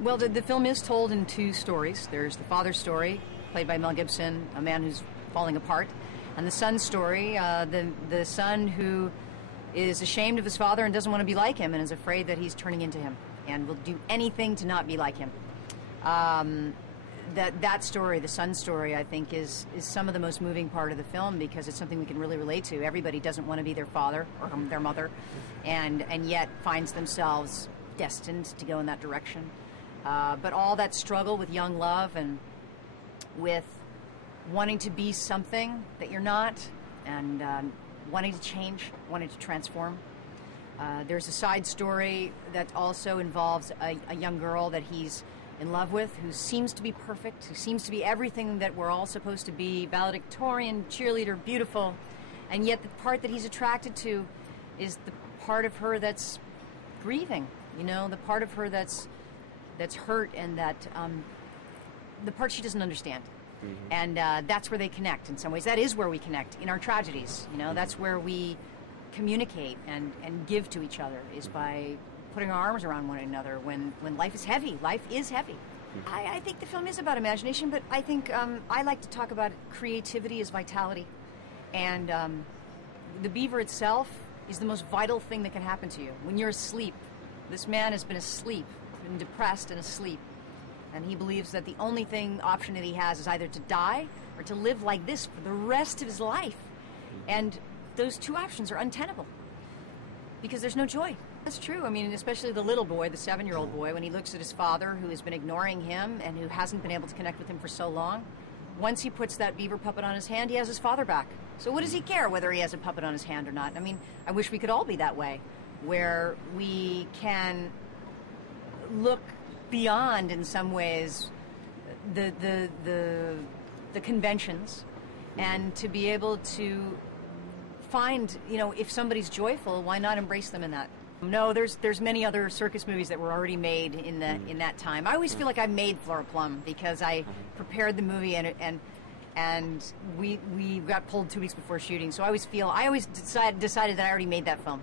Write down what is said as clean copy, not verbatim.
Well, the film is told in two stories. There's the father's story, played by Mel Gibson, a man who's falling apart, and the son's story, the son who is ashamed of his father and doesn't want to be like him and is afraid that he's turning into him and will do anything to not be like him. That story, the son's story, I think is some of the most moving part of the film because it's something we can really relate to. Everybody doesn't want to be their father or their mother, and yet finds themselves destined to go in that direction. But all that struggle with young love and with wanting to be something that you're not, and wanting to change, wanting to transform. There's a side story that also involves a young girl that he's in love with, who seems to be perfect, who seems to be everything that we're all supposed to be, valedictorian, cheerleader, beautiful, and yet the part that he's attracted to is the part of her that's grieving, you know, the part of her that's hurt, and that the part she doesn't understand. Mm-hmm. And that's where they connect in some ways. That is where we connect, in our tragedies, you know. Mm-hmm. That's where we communicate and give to each other, is by putting our arms around one another when life is heavy. Life is heavy. Mm-hmm. I think the film is about imagination, but I think I like to talk about creativity as vitality. And the beaver itself is the most vital thing that can happen to you. When you're asleep, this man has been asleep, been depressed and asleep, and he believes that the only option that he has is either to die or to live like this for the rest of his life. And those two options are untenable because there's no joy. That's true. I mean, especially the little boy, the 7-year-old boy, when he looks at his father who has been ignoring him and who hasn't been able to connect with him for so long, once he puts that beaver puppet on his hand, he has his father back. So what does he care whether he has a puppet on his hand or not? I mean, I wish we could all be that way, where we can look beyond, in some ways, the conventions, and to be able to find, you know, if somebody's joyful, why not embrace them in that? No, there's many other circus movies that were already made in that time. I always feel like I made Flora Plum because I prepared the movie and we got pulled 2 weeks before shooting. So I always decided that I already made that film.